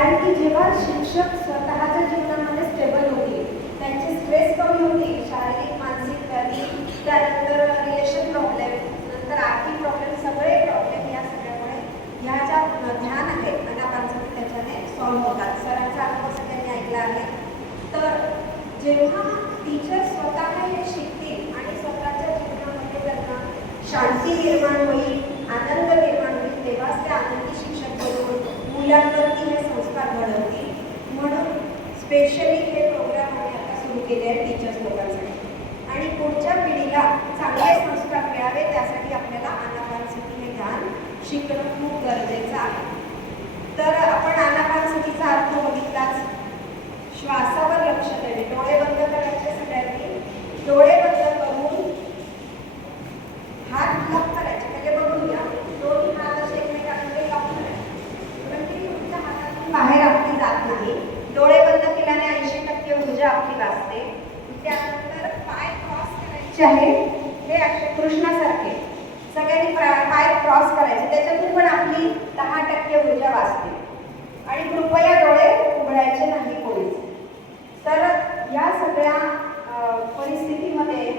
कारण की जेव्हा शिक्षक स्वतःच्या जीवनामध्ये स्टेबल होतील, त्यांचे स्ट्रेस कमी होतील, शारीरिक मानसिक व्याधी, त्यानंतर रिलेशन प्रॉब्लेम, नंतर आर्थिक प्रॉब्लेम, सगळे प्रॉब्लेम या सगळ्यामुळे ह्या ज्या ध्यान आहेत आनापानसती त्याच्याने सॉल्व्ह होतात. सरांचा अनुभव सगळ्यांनी ऐकला आहे. तर जेव्हा टीचर स्वतः हे शिकतील आणि स्वतःच्या जीवनामध्ये त्यांना शांती निर्माण होईल, आनंद निर्माण होईल, तेव्हाच ते आनंदी शिक्षक बनवून मुलांवरती हे संस्कार घडवतील. म्हणून स्पेशली हे प्रोग्राम आम्ही आता सुरू केले आहे टीचर्स लोकांसाठी. आणि पुढच्या पिढीला चांगले संस्कार मिळावे त्यासाठी आपल्याला आनापानसती हे ध्यान शिकणं खूप गरजेचं आहे. तर आपण आनापानसतीचा अर्थ बघितलाच. श्वासावर लक्ष देणे, डोळे बंद करायचे सगळ्यांनी. डोळे बंद करून हात लॉक करायचे. पहिले बघून घ्या, दोन्ही हात असे एकमेकांमध्ये लॉक करायचे. पण ती तुमच्या हातातून बाहेर आपली जात नाही. डोळे बंद केल्याने 80% ऊर्जा आपली वाचते. त्यानंतर पाय क्रॉस करायचे आहे, हे असे कृष्णासारखे सगळ्यांनी पाय क्रॉस करायचे. त्याच्यातून पण आपली 10% ऊर्जा वाचते. आणि कृपया डोळे उघडायचे नाही कोणीच. तर या सगळ्या परिस्थितीमध्ये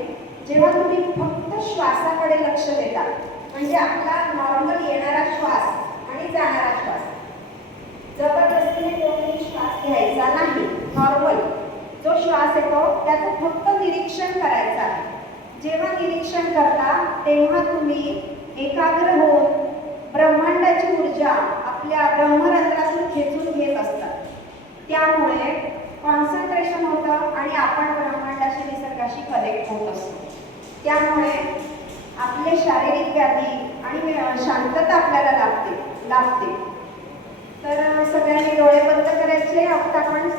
जेव्हा तुम्ही फक्त श्वासाकडे लक्ष देता, म्हणजे आपला नॉर्मल येणारा श्वास आणि जाणारा श्वास, जबरदस्तीने कोणीही श्वास घ्यायचा नाही. नॉर्मल जो श्वास येतो त्याचं फक्त निरीक्षण करायचं आहे. जेव्हा निरीक्षण करता तेव्हा तुम्ही एकाग्र होऊन ब्रह्मांडाची ऊर्जा आपल्या ब्रह्मरंध्रातून खेचून घेत असतात. त्यामुळे कॉन्सन्ट्रेशन होतं आणि आपण ब्रह्मांडाशी, निसर्गाशी कनेक्ट होत असतो. त्यामुळे आपले शारीरिक व्याधी आणि शांतता आपल्याला लाभते. तर सगळ्यांनी डोळे बंद करायचे. आता आपण